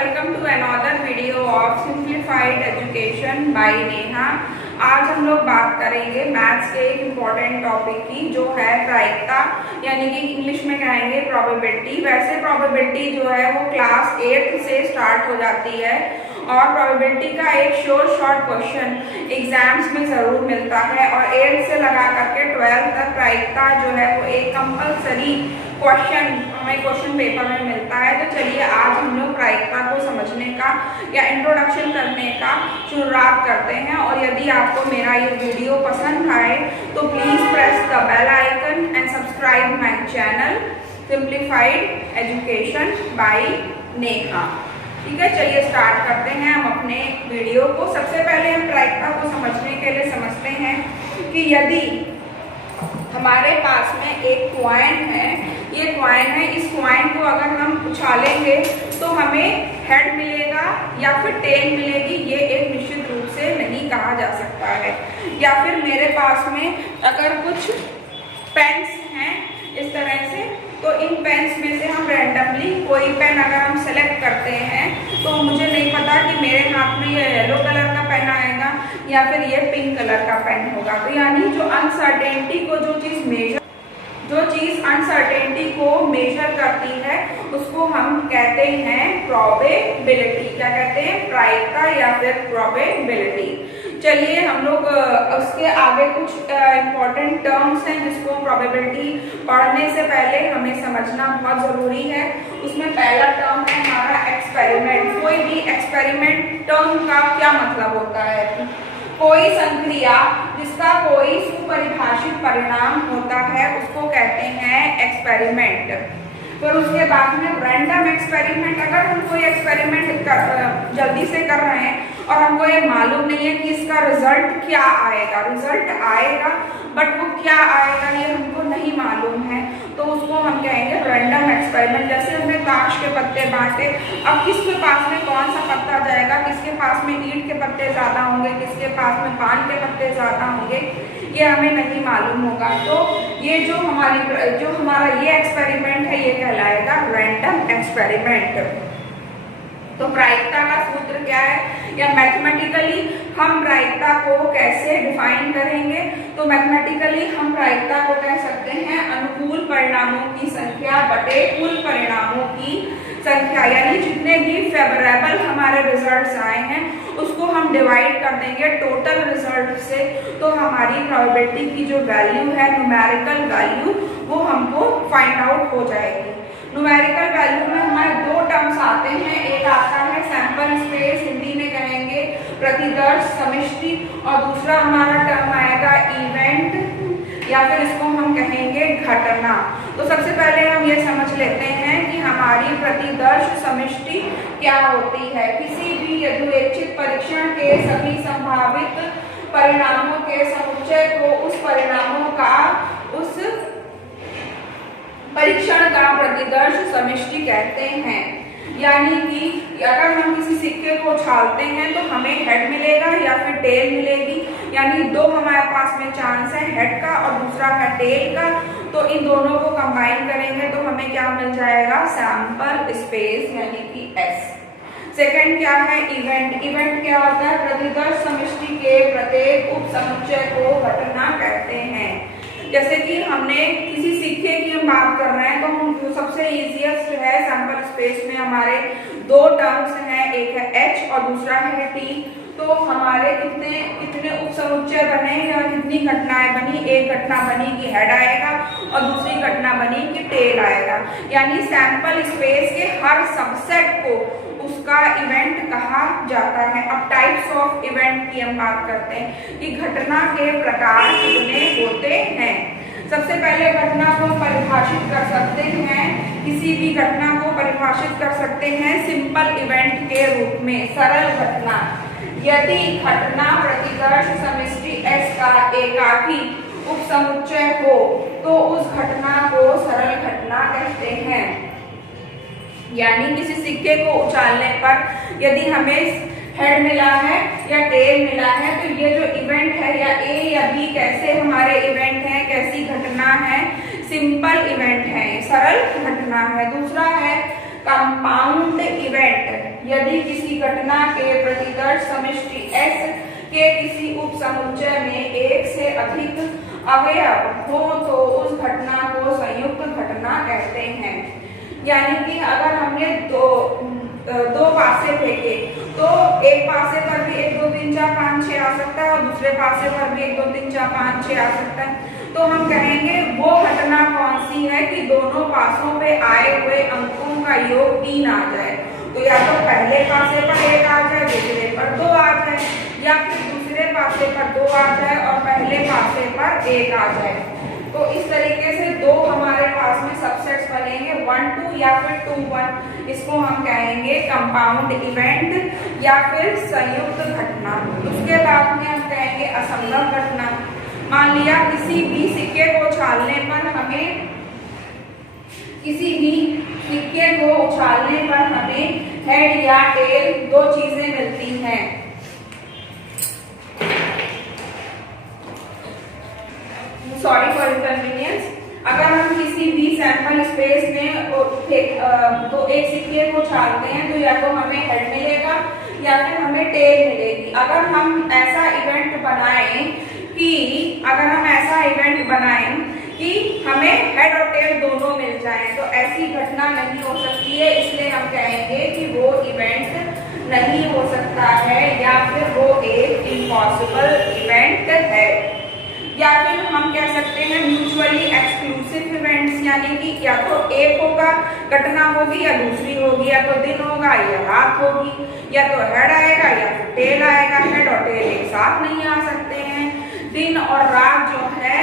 welcome to another video of Simplified Education by Neha. आज हम लोग बात करेंगे मैथ्स के एक इम्पॉर्टेंट टॉपिक की, जो है प्रायिकता, यानी कि इंग्लिश में कहेंगे प्रोबेबिलिटी। वैसे प्रोबेबिलिटी जो है वो क्लास 8 से स्टार्ट हो जाती है और प्रोबेबिलिटी का एक शॉर्ट क्वेश्चन एग्जाम्स में ज़रूर मिलता है और 8 से लगा करके 12 तक प्रायिकता जो है वो एक कंपल्सरी क्वेश्चन हमें क्वेश्चन पेपर में मिलता है। तो चलिए आज हम लोग प्रायिकता को समझने का या इंट्रोडक्शन करने का शुरुआत करते हैं। और यदि आपको मेरा ये वीडियो पसंद आए तो please press the bell icon and subscribe my channel simplified education by Neha. ठीक है, चलिए स्टार्ट करते हैं हम अपने वीडियो को। सबसे पहले हम प्रायिकता को समझने के लिए समझते हैं कि यदि हमारे पास में एक कॉइन है, ये कॉइन है, इस कॉइन को अगर हम उछालेंगे तो हमें हेड मिलेगा या फिर टेल मिलेगी, ये एक निश्चित रूप से नहीं कहा जा सकता है। या फिर मेरे पास में अगर कुछ पेन्स हैं इस तरह से, तो इन पेन्स में से हम रैंडमली कोई पेन अगर हम सेलेक्ट करते हैं तो मुझे नहीं पता कि मेरे हाथ में ये येलो कलर का पेन आएगा या फिर ये पिंक कलर का पेन होगा। तो यानी जो अनसर्टेनिटी को जो चीज़ अनसर्टेनिटी को मेजर करती है उसको हम कहते हैं प्रोबेबिलिटी। क्या कहते हैं? प्रायिकता या फिर प्रोबेबिलिटी। चलिए हम लोग उसके आगे कुछ इम्पॉर्टेंट टर्म्स हैं जिसको प्रोबेबिलिटी पढ़ने से पहले हमें समझना बहुत ज़रूरी है। उसमें पहला टर्म है हमारा एक्सपेरिमेंट। कोई भी एक्सपेरिमेंट टर्म का क्या मतलब होता है? कोई संक्रिया जिसका कोई सुपरिभाषित परिणाम होता है उसको कहते हैं एक्सपेरिमेंट। फिर उसके बाद में रैंडम एक्सपेरिमेंट। अगर हम कोई एक्सपेरिमेंट जल्दी से कर रहे हैं और हमको ये मालूम नहीं है कि इसका रिजल्ट क्या आएगा, रिजल्ट आएगा बट वो क्या आएगा ये हमको नहीं मालूम है, तो उसको हम कहेंगे रैंडम एक्सपेरिमेंट। जैसे हमने ताश के पत्ते बांटे, अब किसके पास में कौन सा पत्ता जाएगा, किसके पास में ईंट के पत्ते ज़्यादा होंगे, किसके पास में पान के पत्ते ज़्यादा होंगे, ये हमें नहीं मालूम होगा। तो ये जो हमारा ये एक्सपेरिमेंट है ये कहलाएगा रैंडम एक्सपेरिमेंट। तो प्रायिकता का सूत्र क्या है या मैथमेटिकली हम प्रायिकता को कैसे डिफाइन करेंगे? तो मैथमेटिकली हम प्रायिकता को कह सकते हैं अनुकूल परिणामों की संख्या बटे कुल परिणामों की संख्या। यानी जितने भी फेवरेबल हमारे रिजल्ट्स आए हैं उसको हम डिवाइड कर देंगे टोटल रिजल्ट से, तो हमारी प्रोबेबिलिटी की जो वैल्यू है, न्यूमेरिकल वैल्यू, वो हमको फाइंड आउट हो जाएगी। न्यूमेरिकल वैल्यू में हमारे दो टर्म्स आते हैं, एक आता है सैंपल स्पेस, हिंदी में कहेंगे प्रतिदर्श समष्टि, और दूसरा हमारा टर्म आएगा इवेंट या फिर इसको हम कहेंगे घटना। तो सबसे पहले हम ये समझ लेते हैं कि हमारी प्रतिदर्श समष्टि क्या होती है। किसी भी यदुरैखिक परीक्षण के सभी संभावित परिणामों के समुच्चय को उस परीक्षण का प्रतिदर्श समष्टि कहते हैं। यानी कि अगर हम किसी सिक्के को उछालते हैं तो हमें हेड मिलेगा या फिर टेल मिलेगी, यानी दो हमारे पास में चांस है, हेड का और दूसरा है टेल का। तो इन दोनों को कंबाइन करेंगे तो हमें क्या मिल जाएगा? सैंपल स्पेस यानी कि S। सेकंड क्या है? इवेंट। इवेंट क्या होता है? प्रतिदर्श समष्टि के प्रत्येक उप समुच्चय को घटना कहते हैं। जैसे कि हमने किसी सिक्के की हम बात कर रहे हैं तो हम सबसे इजीएस्ट है सैंपल स्पेस में हमारे दो टर्म्स हैं, एक है H और दूसरा है T। तो हमारे कितने उप समुच्चय बने या कितनी घटनाएं बनी? एक घटना बनी कि हेड आएगा और दूसरी घटना बनी कि टेल आएगा। यानी सैंपल स्पेस के हर सबसेट को उसका इवेंट कहा जाता है। अब टाइप्स ऑफ इवेंट की हम बात करते हैं कि घटना के प्रकार कितने होते हैं। सबसे पहले घटना को परिभाषित कर सकते हैं, किसी भी घटना को परिभाषित कर सकते हैं सिंपल इवेंट के रूप में, सरल घटना। यदि घटना प्रतिदर्श समष्टि S का एकाकी उप समुच्चय हो तो उस घटना को सरल घटना कहते हैं। यानी किसी सिक्के को उछालने पर यदि हमें हेड मिला है या टेल मिला है तो ये जो इवेंट है या A या B कैसे हमारे इवेंट है, कैसी घटना है? सिंपल इवेंट है, सरल घटना है। दूसरा है कंपाउंड इवेंट, यदि किसी घटना के प्रतिदर्श समष्टि S के किसी उपसमुच्चय में एक से अधिक अवयव हो तो उस घटना को संयुक्त घटना कहते हैं। यानी कि अगर हमने दो पासे फेंके तो एक पासे पर भी 1 2 3 4 5 6 आ सकता है और दूसरे पासे पर भी 1 2 3 4 5 6 आ सकता है। तो हम कहेंगे वो घटना कौन सी है कि दोनों पासों पे आए हुए अंकों का योग 3 आ जाए। तो या तो पहले पासे पर 1 आ जाए, दूसरे पर 2 आ जाए, या फिर दूसरे पासे पर 2 आ जाए और पहले पासे पर 1 आ जाए। तो इस तरीके से दो हमारे पास में सबसेट्स बनेंगे 1 2 या फिर 2 1। इसको हम कहेंगे कंपाउंड इवेंट या फिर संयुक्त घटना। उसके बाद में हम कहेंगे असंगम घटना। मान लिया किसी भी सिक्के को उछालने पर हमें हेड या टेल दो चीजें मिलती हैं। Sorry for inconvenience. अगर हम किसी भी सैंपल स्पेस में तो एक सिक्के को उछालते हैं तो या तो हमें हेड मिलेगा या फिर हमें टेल मिलेगी। अगर हम ऐसा इवेंट बनाएं कि हमें हेड और टेल दोनों मिल जाएं, तो ऐसी घटना नहीं हो सकती है। इसलिए हम कहेंगे कि वो इवेंट नहीं हो सकता है या फिर वो एक इम्पॉसिबल इवेंट है। या फिर हम कह सकते हैं म्यूचुअली एक्सक्लूसिव इवेंट्स, यानी कि या तो एक होगा घटना होगी या दूसरी होगी, या तो दिन होगा या रात होगी, या तो हेड आएगा या फिर टेल आएगा। हेड और टेल एक साथ नहीं आ सकते हैं। दिन और रात जो है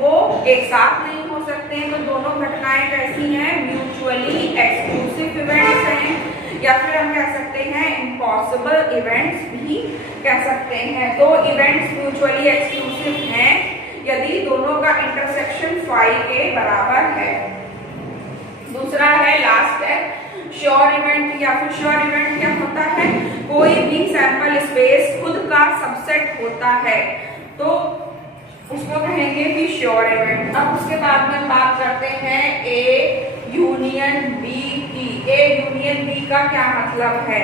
वो एक साथ नहीं हो सकते हैं। तो दोनों घटनाएं कैसी हैं? म्यूचुअली एक्सक्लूसिव इवेंट्स हैं, या फिर हम कह सकते हैं इम्पॉसिबल इवेंट्स भी कह सकते हैं। दो इवेंट्स म्यूचुअली एक्सक्लूसिव हैं यदि दोनों का इंटरसेक्शन 5 के बराबर है। दूसरा है लास्ट है श्योर इवेंट या फिर श्योर इवेंट क्या होता है? कोई भी सैंपल स्पेस खुद का सबसेट होता है तो उसको कहेंगे कि श्योर इवेंट। अब उसके बाद में बात करते हैं ए यूनियन बी की। ए यूनियन बी का क्या मतलब है?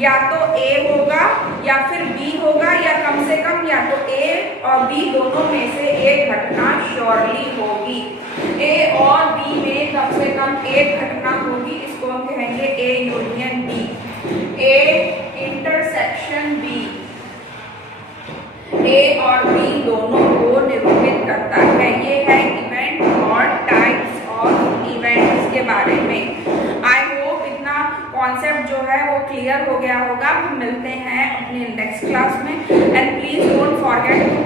या तो ए होगा या फिर बी होगा, या कम से कम या तो ए और बी दोनों में से एक घटना श्योरली होगी। ए और बी में कम से कम एक घटना होगी। इसको हम कहेंगे A union B. A intersection B A और बी दोनों को निरूपित करता है। ये है इवेंट और टाइप्स ऑफ इवेंट्स के बारे में। आई होप इतना कॉन्सेप्ट जो है वो क्लियर हो गया होगा। हम मिलते हैं अपने नेक्स्ट क्लास में एंड प्लीज डोंट फॉरगेट